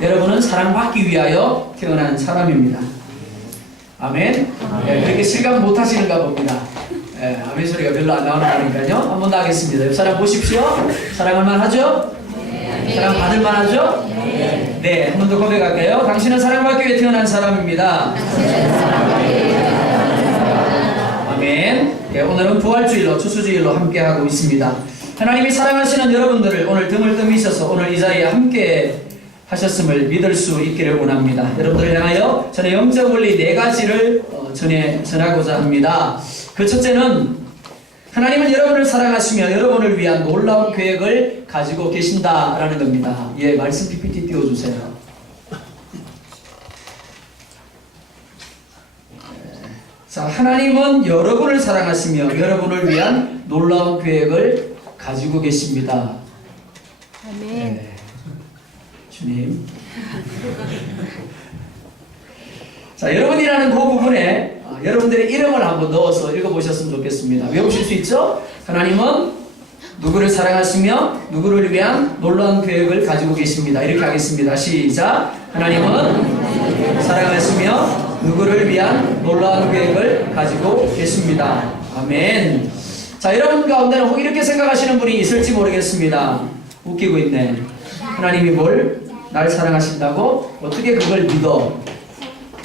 여러분은 사랑받기 위하여 태어난 사람입니다. 아멘. 그렇게 실감 못 하시는가 봅니다. 아멘 소리가 별로 안 나오니까요. 한 번 더 하겠습니다. 옆 사람 보십시오. 사랑할 만하죠? 사랑 받을 만하죠? 네, 한 번 더 고백할게요. 당신은 사랑받기 위해 태어난 사람입니다. 아멘. 오늘은 부활주일로 추수주일로 함께하고 있습니다. 하나님이 사랑하시는 여러분들을 오늘 등을 떠미셔서 오늘 이 자리에 함께 하셨음을 믿을 수 있기를 원합니다. 여러분들을 향하여 저는 영적 원리 4가지를 전하고자 합니다. 그 첫째는 하나님은 여러분을 사랑하시며 여러분을 위한 놀라운 계획을 가지고 계신다라는 겁니다. 예, 말씀 PPT 띄워주세요. 자, 하나님은 여러분을 사랑하시며 여러분을 위한 놀라운 계획을 가지고 계십니다. 아멘. 네. 주님. 자, 여러분이라는 그 부분에 여러분들의 이름을 한번 넣어서 읽어보셨으면 좋겠습니다. 외우실 수 있죠? 하나님은 누구를 사랑하시며 누구를 위한 놀라운 계획을 가지고 계십니다. 이렇게 하겠습니다. 시작. 하나님은 사랑하시며 누구를 위한 놀라운 계획을 가지고 계십니다. 아멘. 자, 여러분 가운데는 혹 이렇게 생각하시는 분이 있을지 모르겠습니다. 웃기고 있네. 하나님이 뭘? 날 사랑하신다고? 어떻게 그걸 믿어?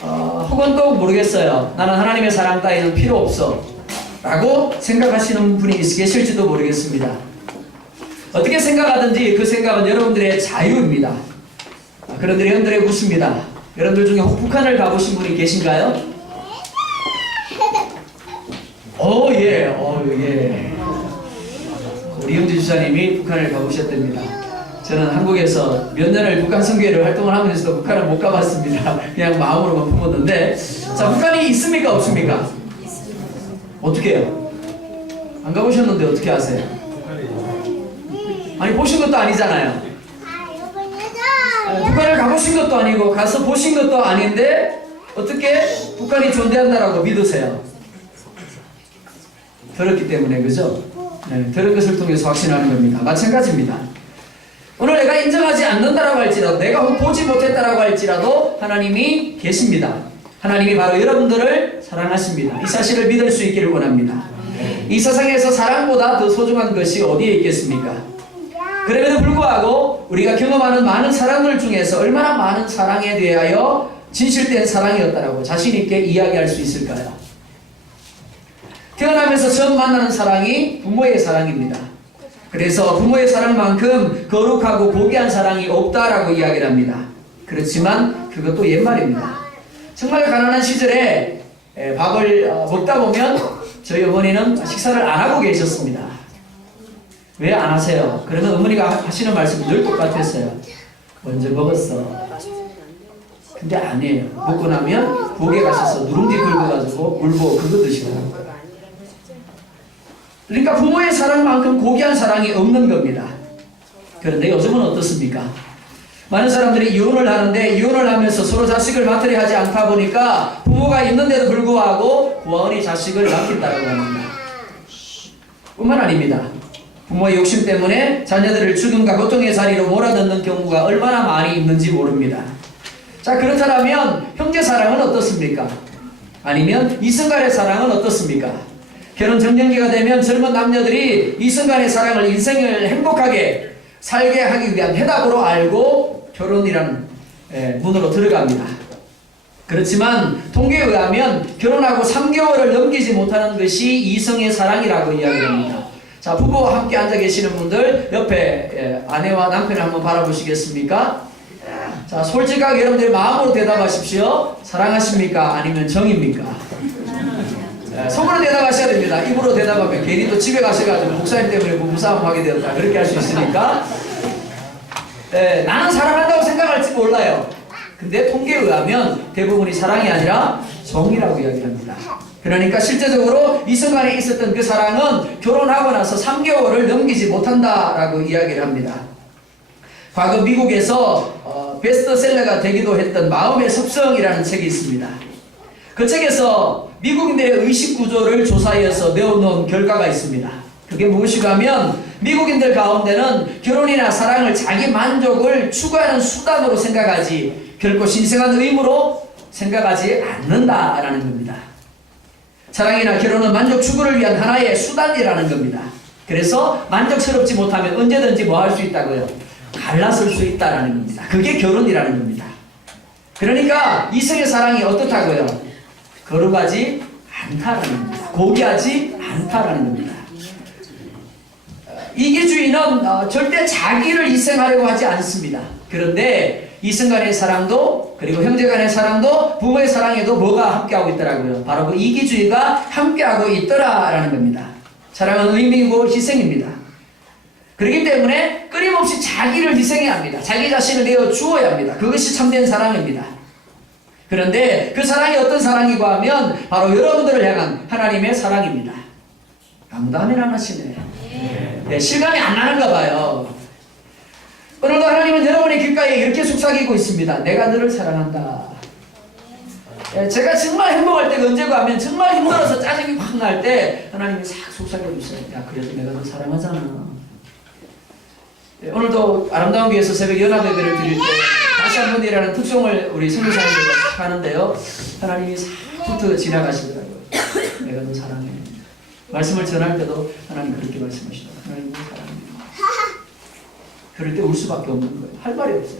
혹은 또 모르겠어요. 나는 하나님의 사랑 따위는 필요 없어 라고 생각하시는 분이 계실지도 모르겠습니다. 어떻게 생각하든지 그 생각은 여러분들의 자유입니다. 그런데 여러분들의 묻습니다. 여러분들 중에 혹 북한을 가보신 분이 계신가요? 예. 리영주 지사님이 북한을 가보셨답니다. 저는 한국에서 몇 년을 북한 선교회를 활동을 하면서도 북한을 못 가봤습니다. 그냥 마음으로만 품었는데, 자, 북한이 있습니까 없습니까? 어떻게 해요? 안 가보셨는데 어떻게 아세요? 아니, 보신 것도 아니잖아요. 북한을 가보신 것도 아니고 가서 보신 것도 아닌데 어떻게 북한이 존재한다라고 믿으세요? 들었기 때문에, 그죠? 네, 들은 것을 통해서 확신하는 겁니다. 마찬가지입니다. 오늘 내가 인정하지 않는다라고 할지라도, 내가 보지 못했다라고 할지라도 하나님이 계십니다. 하나님이 바로 여러분들을 사랑하십니다. 이 사실을 믿을 수 있기를 원합니다. 이 세상에서 사랑보다 더 소중한 것이 어디에 있겠습니까? 그럼에도 불구하고 우리가 경험하는 많은 사랑들 중에서 얼마나 많은 사랑에 대하여 진실된 사랑이었다라고 자신 있게 이야기할 수 있을까요? 태어나면서 처음 만나는 사랑이 부모의 사랑입니다. 그래서 부모의 사랑만큼 거룩하고 고귀한 사랑이 없다라고 이야기를 합니다. 그렇지만 그것도 옛말입니다. 정말 가난한 시절에 밥을 먹다 보면 저희 어머니는 식사를 안 하고 계셨습니다. 왜 안 하세요? 그러면 어머니가 하시는 말씀이 늘 똑같았어요. 먼저 먹었어. 근데 아니에요. 먹고 나면 부엌에 가셔서 누룽지 긁어가지고 물고 그거 드시더라고요. 그러니까 부모의 사랑만큼 고귀한 사랑이 없는 겁니다. 그런데 요즘은 어떻습니까? 많은 사람들이 이혼을 하는데 이혼을 하면서 서로 자식을 맡으려 하지 않다 보니까 부모가 있는데도 불구하고 부하원이 자식을 맡긴다고 합니다. 뿐만 아닙니다. 부모의 욕심 때문에 자녀들을 죽음과 고통의 자리로 몰아넣는 경우가 얼마나 많이 있는지 모릅니다. 자, 그렇다면 형제 사랑은 어떻습니까? 아니면 이성간의 사랑은 어떻습니까? 결혼 정년기가 되면 젊은 남녀들이 이성간의 사랑을 인생을 행복하게 살게 하기 위한 해답으로 알고 결혼이라는 문으로 들어갑니다. 그렇지만 통계에 의하면 결혼하고 3개월을 넘기지 못하는 것이 이성의 사랑이라고 이야기합니다. 자, 부부와 함께 앉아 계시는 분들 옆에 아내와 남편을 한번 바라보시겠습니까? 자, 솔직하게 여러분들 마음으로 대답하십시오. 사랑하십니까? 아니면 정입니까? 속으로 대답하셔야 됩니다. 입으로 대답하면 괜히 또 집에 가셔가지고 목사님 때문에 부부싸움 하게 되었다 그렇게 할 수 있으니까 나는 사랑한다고 생각할지 몰라요. 근데 통계에 의하면 대부분이 사랑이 아니라 정이라고 이야기합니다. 그러니까 실제적으로 이성간에 있었던 그 사랑은 결혼하고 나서 3개월을 넘기지 못한다라고 이야기를 합니다. 과거 미국에서 베스트셀러가 되기도 했던 마음의 습성이라는 책이 있습니다. 그 책에서 미국인들의 의식 구조를 조사해서 내어놓은 결과가 있습니다. 그게 무엇이냐면 미국인들 가운데는 결혼이나 사랑을 자기 만족을 추구하는 수단으로 생각하지 결코 신성한 의무로 생각하지 않는다라는 겁니다. 사랑이나 결혼은 만족 추구를 위한 하나의 수단이라는 겁니다. 그래서 만족스럽지 못하면 언제든지 뭐 할 수 있다고요? 갈라설 수 있다라는 겁니다. 그게 결혼이라는 겁니다. 그러니까 이성의 사랑이 어떻다고요? 거룩하지 않다라는 겁니다. 고귀하지 않다라는 겁니다. 이기주의는 절대 자기를 희생하려고 하지 않습니다. 그런데 이성 간의 사랑도 그리고 형제 간의 사랑도 부모의 사랑에도 뭐가 함께하고 있더라고요? 바로 그 이기주의가 함께하고 있더라라는 겁니다. 사랑은 의미이고 희생입니다. 그렇기 때문에 끊임없이 자기를 희생해야 합니다. 자기 자신을 내어 주어야 합니다. 그것이 참된 사랑입니다. 그런데 그 사랑이 어떤 사랑이고 하면 바로 여러분들을 향한 하나님의 사랑입니다. 아무도 아멘 안 하시네. 네, 실감이 안 나는가 봐요. 오늘도 하나님은 여러분의 귓가에 이렇게 속삭이고 있습니다. 내가 너를 사랑한다. 제가 정말 행복할 때가 언제고 하면 정말 힘들어서 짜증이 확 날 때 하나님이 싹 속삭여주세요. 야, 그래도 내가 너 사랑하잖아. 오늘도 아름다운 교회에서 새벽 연합 예배를 드릴 때 다시 한번 일하는 특송을 우리 선교사님들과 하는데요. 하나님이 싹 훑어 지나가시더라고요. 내가 너 사랑해. 말씀을 전할 때도 하나님 그렇게 말씀하시더라고요. 하나님 너 사랑해. 그럴 때 울 수밖에 없는 거예요. 할 말이 없어요.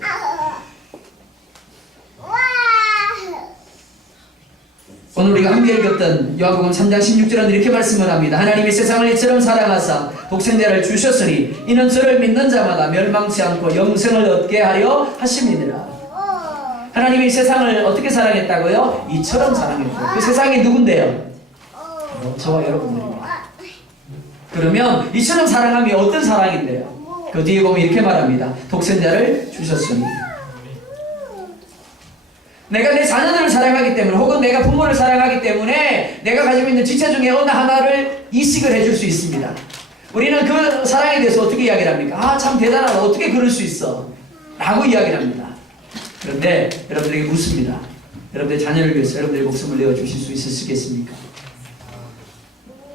오늘 우리가 함께 읽었던 요한복음 3장 16절은 이렇게 말씀을 합니다. 하나님이 세상을 이처럼 사랑하사 독생자를 주셨으니 이는 저를 믿는 자마다 멸망치 않고 영생을 얻게 하려 하심이니라. 하나님이 세상을 어떻게 사랑했다고요? 이처럼 사랑했어요. 그 세상이 누군데요? 저와 여러분들입니다. 그러면 이처럼 사랑함이 어떤 사랑인데요? 그 뒤에 보면 이렇게 말합니다. 독생자를 주셨으니 내가 내 자녀들을 사랑하기 때문에 혹은 내가 부모를 사랑하기 때문에 내가 가지고 있는 지체 중에 어느 하나를 이식을 해줄 수 있습니다. 우리는 그 사랑에 대해서 어떻게 이야기를 합니까? 아, 참 대단하다. 어떻게 그럴 수 있어? 라고 이야기를 합니다. 그런데 여러분들에게 묻습니다. 여러분들의 자녀를 위해서 여러분들의 목숨을 내어주실 수 있으시겠습니까?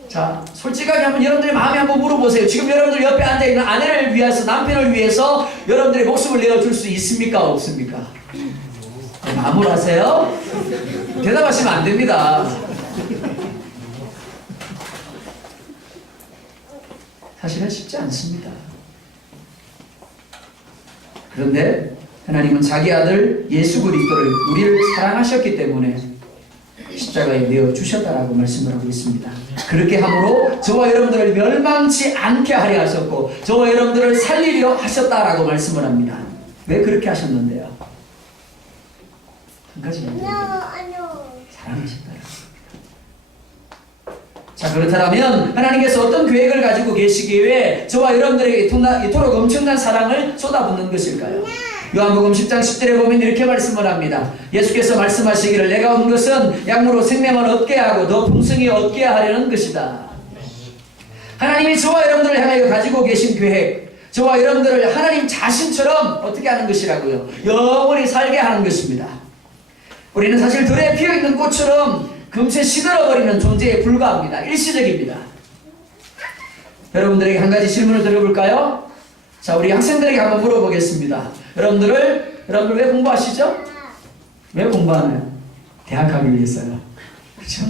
자, 솔직하게 한번 여러분들의 마음에 한번 물어보세요. 지금 여러분들 옆에 앉아있는 아내를 위해서 남편을 위해서 여러분들의 목숨을 내어줄 수 있습니까? 없습니까? 암울하세요? 대답하시면 안 됩니다. 사실은 쉽지 않습니다. 그런데 하나님은 자기 아들 예수 그리스도를 우리를 사랑하셨기 때문에 십자가에 내어 주셨다라고 말씀을 하고 있습니다. 그렇게 함으로 저와 여러분들을 멸망치 않게 하려 하셨고 저와 여러분들을 살리려 하셨다라고 말씀을 합니다. 왜 그렇게 하셨는데요? 한 가지만 사랑하셨다. 자, 그렇다면 하나님께서 어떤 계획을 가지고 계시기에 저와 여러분들에게 이토록 엄청난 사랑을 쏟아붓는 것일까요? 요한복음 10장 10절에 보면 이렇게 말씀을 합니다. 예수께서 말씀하시기를 내가 온 것은 양으로 생명을 얻게 하고 더 풍성히 얻게 하려는 것이다. 하나님이 저와 여러분들을 향하여 가지고 계신 계획, 저와 여러분들을 하나님 자신처럼 어떻게 하는 것이라고요? 영원히 살게 하는 것입니다. 우리는 사실 들에 피어있는 꽃처럼 금세 시들어버리는 존재에 불과합니다. 일시적입니다. 여러분들에게 한 가지 질문을 드려볼까요? 자, 우리 학생들에게 한번 물어보겠습니다. 여러분들 왜 공부하시죠? 왜 공부하나요? 대학 가기 위해서요. 그쵸?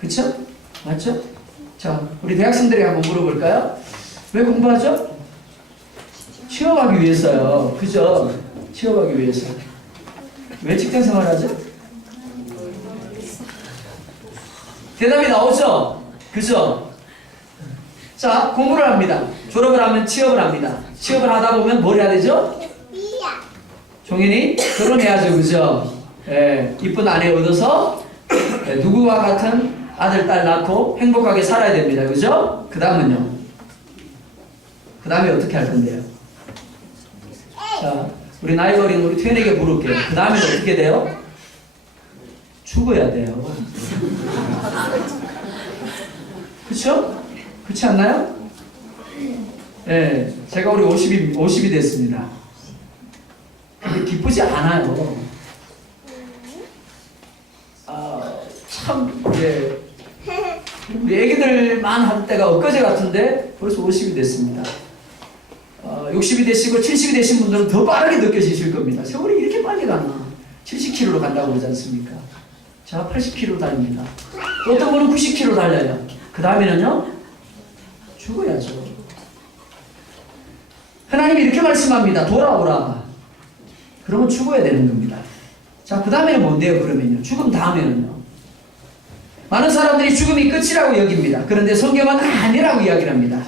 그쵸? 맞죠? 자, 우리 대학생들에게 한번 물어볼까요? 왜 공부하죠? 취업하기 위해서요. 그죠? 취업하기 위해서. 왜 직장생활 하죠? 대답이 나오죠? 그죠? 자, 공부를 합니다. 졸업을 하면 취업을 합니다. 취업을 하다 보면 뭘 해야 되죠? 종현이 결혼해야죠. 그죠? 예, 이쁜 아내 얻어서 누구와 같은 아들, 딸 낳고 행복하게 살아야 됩니다. 그죠? 그 다음은요? 그 다음에 어떻게 할 건데요? 자, 우리 나이 어린 우리 태연에게 물을게요. 그 다음에는 어떻게 돼요? 죽어야 돼요. 그쵸? 그렇지 않나요? 네, 제가 우리 50이 됐습니다. 근데 기쁘지 않아요. 참, 우리 애기들 20일만 할 때가 엊그제 같은데 벌써 50이 됐습니다. 60이 되시고 70이 되신 분들은 더 빠르게 느껴지실 겁니다. 세월이 이렇게 빨리 가나? 70km로 간다고 그러지 않습니까? 자, 80km 달립니다. 또 어떤 분은 90km 달려요. 그 다음에는요? 죽어야죠. 하나님이 이렇게 말씀합니다. 돌아오라. 그러면 죽어야 되는 겁니다. 자, 그 다음에는 뭔데요, 그러면요? 죽음 다음에는요? 많은 사람들이 죽음이 끝이라고 여깁니다. 그런데 성경은 아니라고 이야기를 합니다.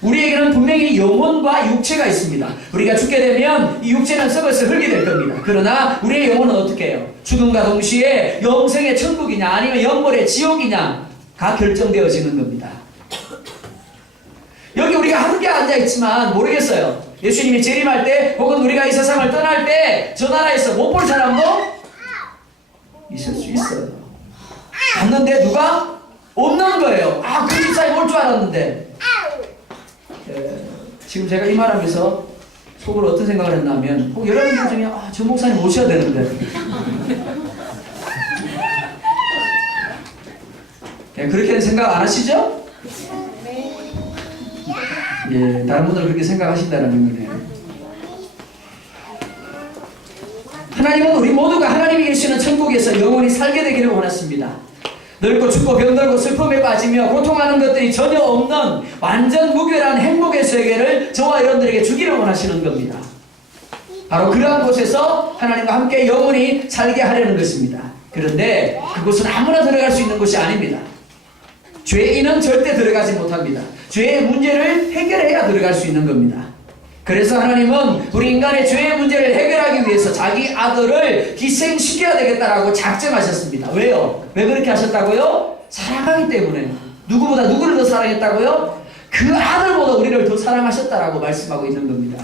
우리에게는 분명히 영혼과 육체가 있습니다. 우리가 죽게 되면 이 육체는 썩어서 흙이 될 겁니다. 그러나 우리의 영혼은 어떻게 해요? 죽음과 동시에 영생의 천국이냐 아니면 영벌의 지옥이냐가 결정되어지는 겁니다. 여기 우리가 함께 앉아있지만 모르겠어요. 예수님이 재림할 때 혹은 우리가 이 세상을 떠날 때 저 나라에서 못 볼 사람도 있을 수 있어요. 갔는데 누가? 없는 거예요. 아, 그 집사님 올 줄 알았는데. 지금 제가 이 말하면서 속으로 어떤 생각을 했냐면 혹 여러분들 중에 저 목사님 오셔야 되는데 그렇게 생각 안 하시죠? 예, 다른 분들 그렇게 생각하신다는 거네요. 하나님은 우리 모두가 하나님이 계시는 천국에서 영원히 살게 되기를 원하십니다. 늙고 죽고 병들고 슬픔에 빠지며 고통하는 것들이 전혀 없는 완전 무결한 행복의 세계를 저와 여러분들에게 주기를 원하시는 겁니다. 바로 그러한 곳에서 하나님과 함께 영원히 살게 하려는 것입니다. 그런데 그곳은 아무나 들어갈 수 있는 곳이 아닙니다. 죄인은 절대 들어가지 못합니다. 죄의 문제를 해결해야 들어갈 수 있는 겁니다. 그래서 하나님은 우리 인간의 죄의 문제를 해결하기 위해서 자기 아들을 희생시켜야 되겠다라고 작정하셨습니다. 왜요? 왜 그렇게 하셨다고요? 사랑하기 때문에. 누구보다 누구를 더 사랑했다고요? 그 아들보다 우리를 더 사랑하셨다라고 말씀하고 있는 겁니다.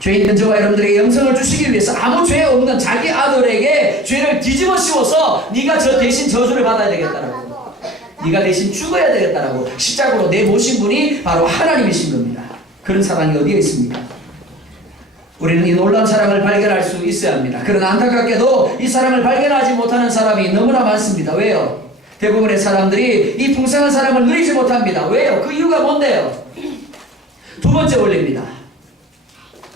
죄 있는 저와 여러분들에게 영생을 주시기 위해서 아무 죄 없는 자기 아들에게 죄를 뒤집어 씌워서 네가 저 대신 저주를 받아야 되겠다라고, 네가 대신 죽어야 되겠다라고 십자가로 내모신 분이 바로 하나님이신 겁니다. 그런 사랑이 어디에 있습니까? 우리는 이 놀라운 사랑을 발견할 수 있어야 합니다. 그러나 안타깝게도 이 사랑을 발견하지 못하는 사람이 너무나 많습니다. 왜요? 대부분의 사람들이 이 풍성한 사랑을 누리지 못합니다. 왜요? 그 이유가 뭔데요? 두 번째 원리입니다.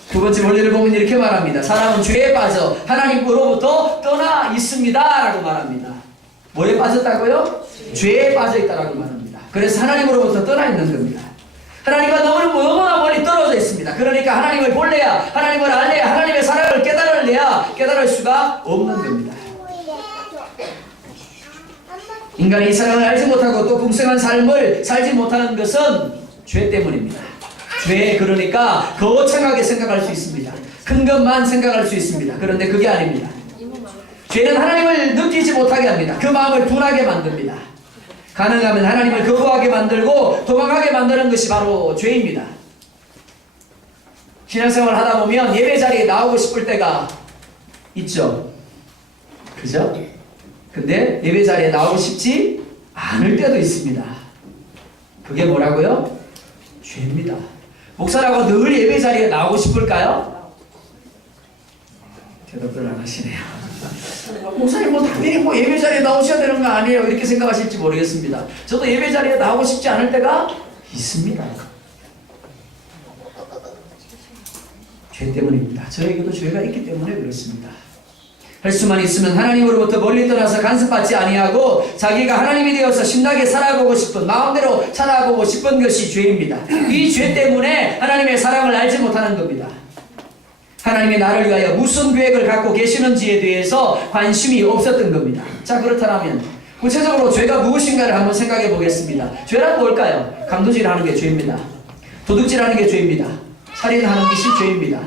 두 번째 원리를 보면 이렇게 말합니다. 사람은 죄에 빠져 하나님으로부터 떠나 있습니다 라고 말합니다. 뭐에 빠졌다고요? 죄에 빠져 있다라고 말합니다. 그래서 하나님으로부터 떠나 있는 겁니다. 하나님과 너무나 멀리 떨어져 있습니다. 그러니까 하나님을 볼래야, 하나님을 알래야, 하나님의 사랑을 깨달을래야 깨달을 수가 없는 겁니다. 인간이 이 사랑을 알지 못하고 또 풍성한 삶을 살지 못하는 것은 죄 때문입니다. 죄, 그러니까 거창하게 생각할 수 있습니다. 큰 것만 생각할 수 있습니다. 그런데 그게 아닙니다. 죄는 하나님을 느끼지 못하게 합니다. 그 마음을 둔하게 만듭니다. 가능하면 하나님을 거부하게 만들고 도망하게 만드는 것이 바로 죄입니다. 신앙생활을 하다 보면 예배 자리에 나오고 싶을 때가 있죠. 그죠? 근데 예배 자리에 나오고 싶지 않을 때도 있습니다. 그게 뭐라고요? 죄입니다. 목사라고 늘 예배 자리에 나오고 싶을까요? 대답을 안 하시네요. 목사님 당연히 예배 자리에 나오셔야 되는 거 아니에요? 이렇게 생각하실지 모르겠습니다. 저도 예배 자리에 나오고 싶지 않을 때가 있습니다. 죄 때문입니다. 저에게도 죄가 있기 때문에 그렇습니다. 할 수만 있으면 하나님으로부터 멀리 떠나서 간섭받지 아니하고 자기가 하나님이 되어서 신나게 살아보고 싶은, 마음대로 살아보고 싶은 것이 죄입니다. 이 죄 때문에 하나님의 사랑을 알지 못하는 겁니다. 하나님이 나를 위하여 무슨 계획을 갖고 계시는지에 대해서 관심이 없었던 겁니다. 자, 그렇다면 구체적으로 죄가 무엇인가를 한번 생각해 보겠습니다. 죄란 뭘까요? 강도질하는 게 죄입니다. 도둑질하는 게 죄입니다. 살인하는 것이 죄입니다.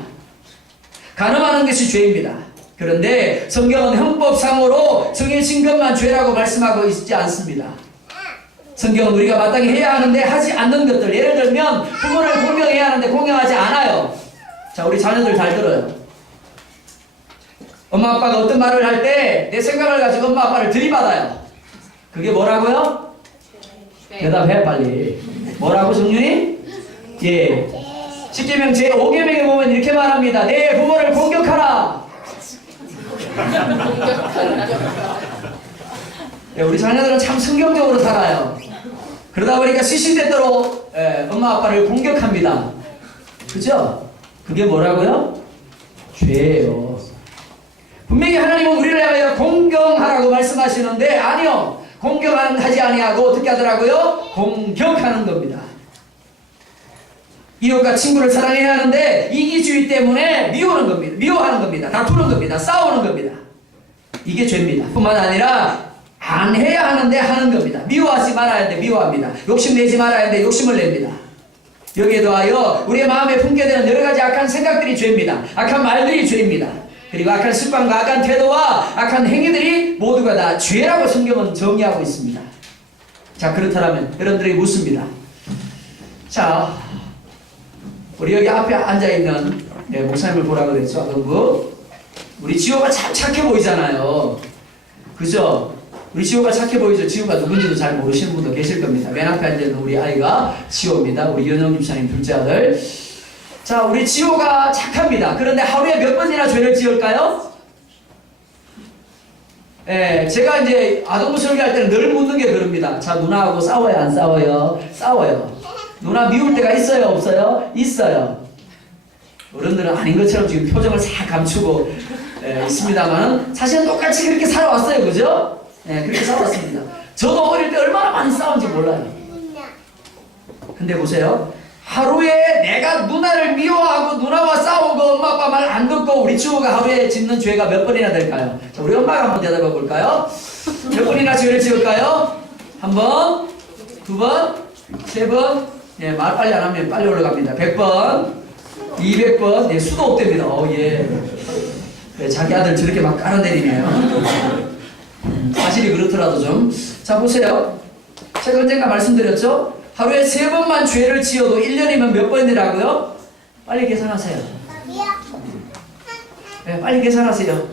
간음하는 것이 죄입니다. 그런데 성경은 형법상으로 정해진 것만 죄라고 말씀하고 있지 않습니다. 성경은 우리가 마땅히 해야 하는데 하지 않는 것들, 예를 들면 부모를 공경해야 하는데 공경하지 않아요. 자, 우리 자녀들 잘 들어요. 엄마 아빠가 어떤 말을 할 때 내 생각을 가지고 엄마 아빠를 들이받아요. 그게 뭐라고요? 대답해 빨리. 뭐라고 정윤이? 예. 10계명 제5계명에 보면 이렇게 말합니다. 내 부모를 공격하라. 우리 자녀들은 참 성경적으로 살아요. 그러다 보니까 시시때때로 엄마 아빠를 공격합니다. 그죠? 그게 뭐라고요? 죄예요. 분명히 하나님은 우리를 향하여 공경하라고 말씀하시는데 아니요. 공경하지 아니하고 어떻게 하더라고요? 공격하는 겁니다. 이웃과 친구를 사랑해야 하는데 이기주의 때문에 미워하는 겁니다. 미워하는 겁니다. 다투는 겁니다. 싸우는 겁니다. 이게 죄입니다. 뿐만 아니라 안 해야 하는데 하는 겁니다. 미워하지 말아야 하는데 미워합니다. 욕심내지 말아야 하는데 욕심을 냅니다. 여기에 더하여 우리의 마음에 품게 되는 여러 가지 악한 생각들이 죄입니다. 악한 말들이 죄입니다. 그리고 악한 습관과 악한 태도와 악한 행위들이 모두가 다 죄라고 성경은 정의하고 있습니다. 자, 그렇다면 여러분들에게 묻습니다. 자, 우리 여기 앞에 앉아있는 목사님을 보라고 그랬죠. 아동부. 우리 지호가 참 착해 보이잖아요. 그죠? 우리 지호가 착해 보이죠. 지호가 누군지도 잘 모르시는 분도 계실 겁니다. 맨 앞에 앉아있는 우리 아이가 지호입니다. 우리 연영 집사님 둘째 아들. 자, 우리 지호가 착합니다. 그런데 하루에 몇 번이나 죄를 지을까요? 제가 이제 아동부 설교할 때는 늘 묻는 게 그럽니다. 자, 누나하고 싸워요, 안 싸워요? 싸워요. 누나 미울 때가 있어요, 없어요? 있어요. 어른들은 아닌 것처럼 지금 표정을 싹 감추고 있습니다만 사실은 똑같이 그렇게 살아왔어요. 그죠? 그렇게 살아왔습니다. 저도 어릴 때 얼마나 많이 싸운지 몰라요. 근데 보세요. 하루에 내가 누나를 미워하고 누나와 싸우고 엄마 아빠 말 안 듣고 우리 지호가 하루에 짓는 죄가 몇 번이나 될까요? 자, 우리 엄마가 한번 대답해 볼까요? 몇 번이나 죄를 지을까요? 한 번, 두 번, 세 번, 말 빨리 안 하면 빨리 올라갑니다. 100번, 200번, 수도 없답니다. 자기 아들 저렇게 막 깔아내리네요. 사실이 그렇더라도 좀. 자, 보세요. 제가 언젠가 말씀드렸죠? 하루에 3번만 죄를 지어도 1년이면 몇 번이라고요? 빨리 계산하세요. 빨리 계산하세요.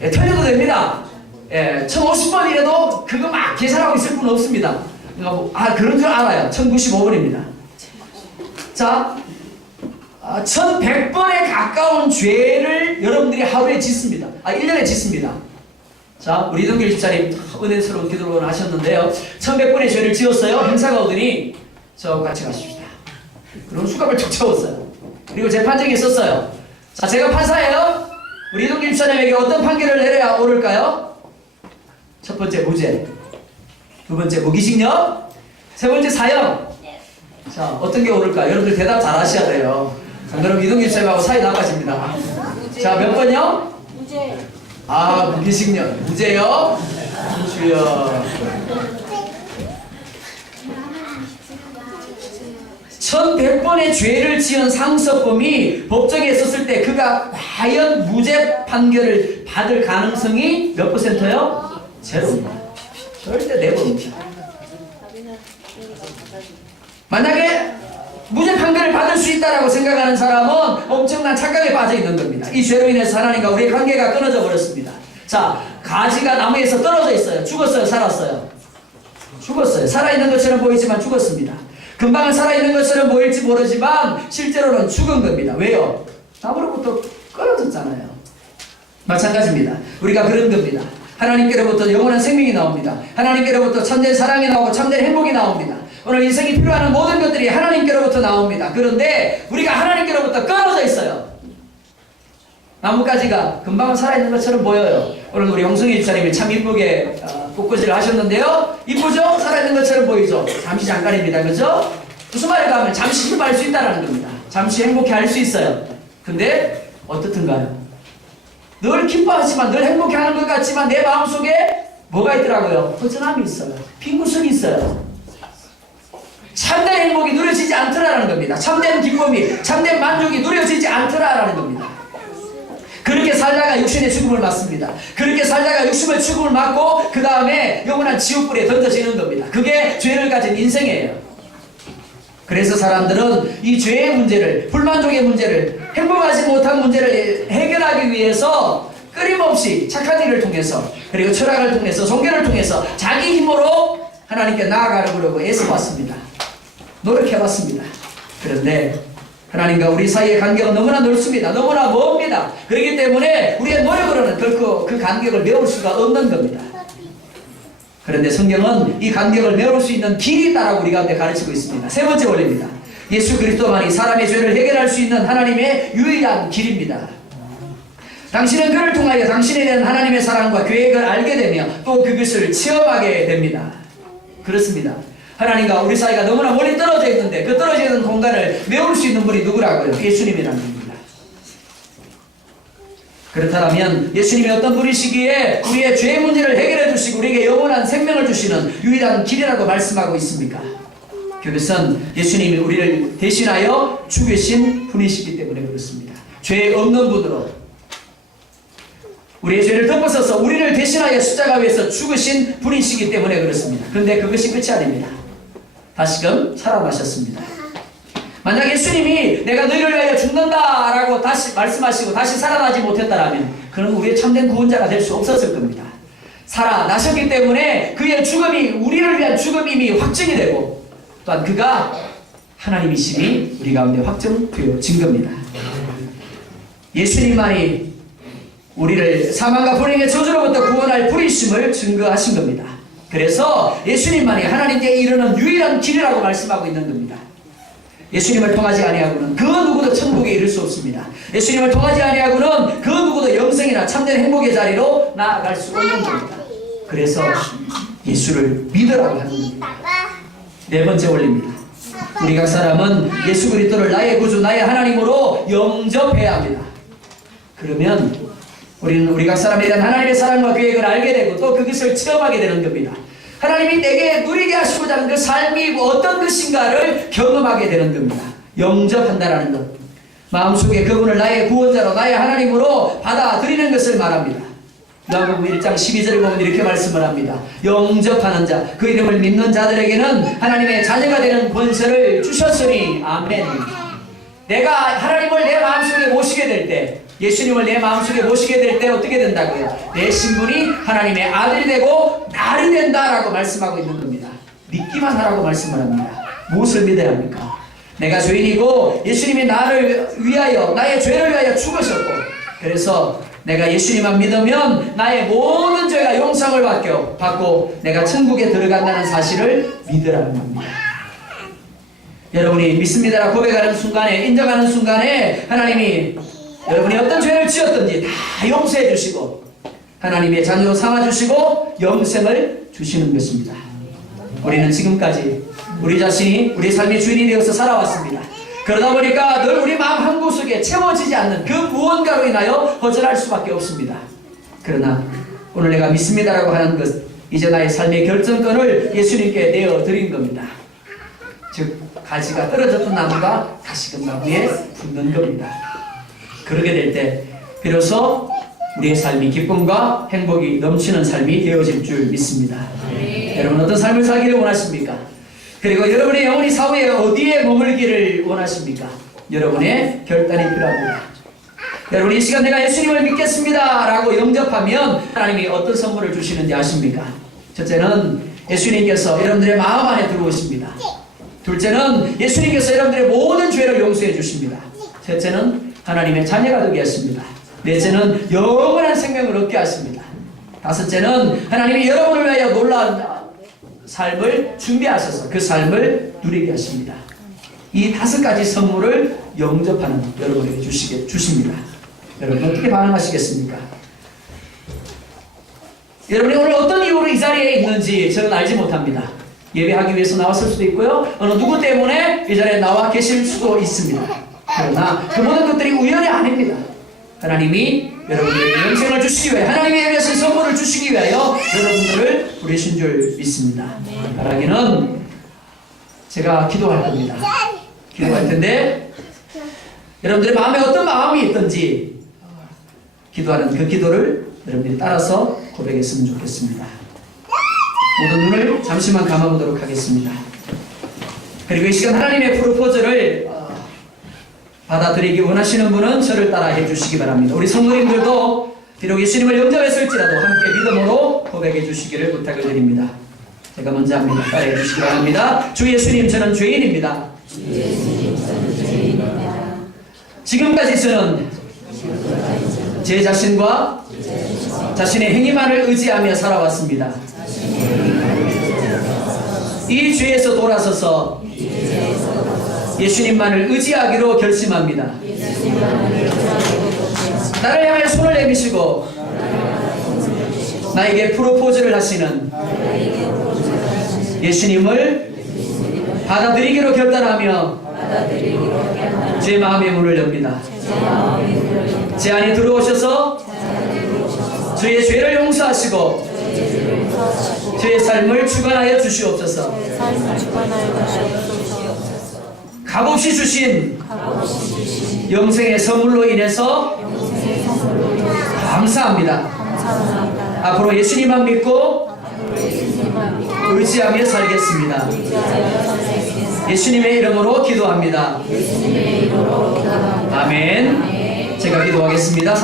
틀려도 됩니다. 1050번이라도 그거 막 계산하고 있을 분 없습니다. 그런 줄 알아요. 1095번입니다. 자, 1100번에 가까운 죄를 여러분들이 하루에 짓습니다. 1년에 짓습니다. 자, 우리 이동길 집사님 은혜스러운 기도를 하셨는데요. 1100번의 죄를 지었어요. 행사가 오더니 저하고 같이 가십시다. 그럼 수갑을 툭 채웠어요. 그리고 재판정에 있었어요. 자, 제가 판사예요. 우리 이동길 집사님에게 어떤 판결을 내려야 옳을까요? 첫 번째 무죄, 두 번째 무기징역, 세 번째 사형. 자, 어떤 게 옳을까? 여러분들 대답 잘 하셔야 돼요. 자, 그럼 이동길 집사님하고 사이 나빠집니다. 자, 몇 번요? 무죄. 무기징역. 무죄요? 주여. 1100번의 죄를 지은 상습범이 법정에 있었을 때 그가 과연 무죄 판결을 받을 가능성이 몇 %요? 제로입니다. 절대 내버립니다. 만약에 무죄 판결을 받을 수 있다고 생각하는 사람은 엄청난 착각에 빠져 있는 겁니다. 이 죄로 인해서 하나님과 우리의 관계가 끊어져 버렸습니다. 자, 가지가 나무에서 떨어져 있어요. 죽었어요? 살았어요? 죽었어요. 살아있는 것처럼 보이지만 죽었습니다. 금방은 살아있는 것처럼 보일지 모르지만 실제로는 죽은 겁니다. 왜요? 나무로부터 끊어졌잖아요. 마찬가지입니다. 우리가 그런 겁니다. 하나님께로부터 영원한 생명이 나옵니다. 하나님께로부터 참된 사랑이 나오고 참된 행복이 나옵니다. 오늘 인생이 필요한 모든 것들이 하나님께로부터 나옵니다. 그런데 우리가 하나님께로부터 끊어져 있어요. 나뭇가지가 금방 살아있는 것처럼 보여요. 오늘 우리 홍성희 집사님이 참 이쁘게 꽃꽂이를 하셨는데요. 이쁘죠? 살아있는 것처럼 보이죠? 잠시 잠깐입니다. 그죠? 무슨 말인가 하면 잠시 힘할 수 있다는 겁니다. 잠시 행복해 할 수 있어요. 근데 어떻든가요? 늘 기뻐하지만 늘 행복해 하는 것 같지만 내 마음속에 뭐가 있더라고요? 허전함이 있어요. 빈구석이 있어요. 참된 행복이 누려지지 않더라는 겁니다. 참된 기쁨이, 참된 만족이 누려지지 않더라는 겁니다. 그렇게 살다가 육신의 죽음을 맞습니다. 그렇게 살다가 육신의 죽음을 맞고 그 다음에 영원한 지옥불에 던져지는 겁니다. 그게 죄를 가진 인생이에요. 그래서 사람들은 이 죄의 문제를, 불만족의 문제를, 행복하지 못한 문제를 해결하기 위해서 끊임없이 착한 일을 통해서 그리고 철학을 통해서 종교를 통해서 자기 힘으로 하나님께 나아가려고 애써봤습니다. 노력해봤습니다. 그런데 하나님과 우리 사이의 간격은 너무나 넓습니다. 너무나 멉니다. 그렇기 때문에 우리의 노력으로는 결코 그 간격을 메울 수가 없는 겁니다. 그런데 성경은 이 간격을 메울 수 있는 길이 있다라고 우리 가운데 가르치고 있습니다. 세 번째 원리입니다. 예수 그리스도만이 사람의 죄를 해결할 수 있는 하나님의 유일한 길입니다. 당신은 그를 통하여 당신에 대한 하나님의 사랑과 계획을 알게 되며 또 그것을 체험하게 됩니다. 그렇습니다. 하나님과 우리 사이가 너무나 멀리 떨어져 있는데 그 떨어져 있는 공간을 메울 수 있는 분이 누구라고요? 예수님이라는 분입니다. 그렇다면 예수님이 어떤 분이시기에 우리의 죄 문제를 해결해 주시고 우리에게 영원한 생명을 주시는 유일한 길이라고 말씀하고 있습니까? 그것은 예수님이 우리를 대신하여 죽으신 분이시기 때문에 그렇습니다. 죄 없는 분으로 우리의 죄를 덮어서서 우리를 대신하여 십자가 위에서 죽으신 분이시기 때문에 그렇습니다. 그런데 그것이 끝이 아닙니다. 다시금 살아나셨습니다. 만약 예수님이 내가 너희를 위하여 죽는다라고 다시 말씀하시고 다시 살아나지 못했다라면 그는 우리의 참된 구원자가 될 수 없었을 겁니다. 살아나셨기 때문에 그의 죽음이 우리를 위한 죽음임이 확증이 되고 또한 그가 하나님이심이 우리 가운데 확정되어진 겁니다. 예수님만이 우리를 사망과 불행의 저주로부터 구원할 분이심을 증거하신 겁니다. 그래서 예수님만이 하나님께 이르는 유일한 길이라고 말씀하고 있는 겁니다. 예수님을 통하지 아니하고는 그 누구도 천국에 이를 수 없습니다. 예수님을 통하지 아니하고는 그 누구도 영생이나 참된 행복의 자리로 나아갈 수 없는 겁니다. 그래서 예수를 믿으라고 하는 겁니다. 네 번째 원리입니다. 우리 각 사람은 예수 그리스도를 나의 구주, 나의 하나님으로 영접해야 합니다. 그러면 우리는 우리 각 사람에 대한 하나님의 사랑과 계획을 알게 되고 또 그것을 체험하게 되는 겁니다. 하나님이 내게 누리게 하시고자 하는 그 삶이 어떤 것인가를 경험하게 되는 겁니다. 영접한다라는 것. 마음속에 그분을 나의 구원자로 나의 하나님으로 받아들이는 것을 말합니다. 요한복음 1장 12절을 보면 이렇게 말씀을 합니다. 영접하는 자, 그 이름을 믿는 자들에게는 하나님의 자녀가 되는 권세를 주셨으니 아멘. 내가 하나님을 내 마음속에 모시게 될 때, 예수님을 내 마음속에 모시게 될 때 어떻게 된다고요? 내 신분이 하나님의 아들이 되고 날이 된다라고 말씀하고 있는 겁니다. 믿기만 하라고 말씀을 합니다. 무엇을 믿어야 합니까? 내가 죄인이고 예수님이 나를 위하여 나의 죄를 위하여 죽으셨고 그래서 내가 예수님만 믿으면 나의 모든 죄가 용서를 받고 내가 천국에 들어간다는 사실을 믿으라는 겁니다. 여러분이 믿습니다라고 고백하는 순간에 인정하는 순간에 하나님이 여러분이 어떤 죄를 지었든지 다 용서해 주시고 하나님의 자녀로 삼아주시고 영생을 주시는 것입니다. 우리는 지금까지 우리 자신이 우리 삶의 주인이 되어서 살아왔습니다. 그러다 보니까 늘 우리 마음 한구석에 채워지지 않는 그 무언가로 인하여 거절할 수밖에 없습니다. 그러나 오늘 내가 믿습니다라고 하는 것, 이제 나의 삶의 결정권을 예수님께 내어드린 겁니다. 즉 가지가 떨어졌던 나무가 다시금 나무에 붙는 겁니다. 그러게 될 때 비로소 우리의 삶이 기쁨과 행복이 넘치는 삶이 되어질 줄 믿습니다. 여러분 어떤 삶을 살기를 원하십니까? 그리고 여러분의 영혼이 사후에 어디에 머물기를 원하십니까? 여러분의 결단이 필요합니다. 여러분 이 시간 내가 예수님을 믿겠습니다 라고 영접하면 하나님이 어떤 선물을 주시는지 아십니까? 첫째는 예수님께서 여러분들의 마음 안에 들어오십니다. 둘째는 예수님께서 여러분들의 모든 죄를 용서해 주십니다. 셋째는 하나님의 자녀가 되게 하십니다. 넷째는 영원한 생명을 얻게 하십니다. 다섯째는 하나님이 여러분을 위하여 놀라운 삶을 준비하셔서 그 삶을 누리게 하십니다. 이 5가지 선물을 영접하는 여러분에게 주십니다. 여러분 어떻게 반응하시겠습니까? 여러분이 오늘 어떤 이유로 이 자리에 있는지 저는 알지 못합니다. 예배하기 위해서 나왔을 수도 있고요. 어느 누구 때문에 이 자리에 나와 계실 수도 있습니다. 그러나 그 모든 것들이 우연이 아닙니다. 하나님이 여러분에게 영생을 주시기 위해 하나님의 예배에서 선물을 주시기 위하여 여러분들을 부르신 줄 믿습니다. 바라기는 제가 기도할 겁니다. 기도할 텐데 여러분들의 마음에 어떤 마음이 있든지 기도하는 그 기도를 여러분들이 따라서 고백했으면 좋겠습니다. 모든 눈을 잠시만 감아보도록 하겠습니다. 그리고 이 시간 하나님의 프로포즈를 받아들이기 원하시는 분은 저를 따라 해주시기 바랍니다. 우리 성도님들도 비록 예수님을 영접했을지라도 함께 믿음으로 고백해 주시기를 부탁을 드립니다. 제가 먼저 합니다. 따라해 주시기 바랍니다. 주 예수님 저는 죄인입니다. 지금까지 저는 제 자신과 자신의 행위만을 의지하며 살아왔습니다. 이 죄에서 돌아서서 예수님만을 의지하기로 결심합니다. 나를 향해 손을 내미시고 나에게 프로포즈를 하시는 예수님을 받아들이기로 결단하며 제 마음의 문을 엽니다. 제 안에 들어오셔서 저의 죄를 용서하시고 저의 삶을 주관하여 주시옵소서. 값없이 주신 영생의 선물로 인해서 감사합니다. 앞으로 예수님만 믿고 의지하며 살겠습니다. 예수님의 이름으로 기도합니다. 아멘. 제가 기도하겠습니다.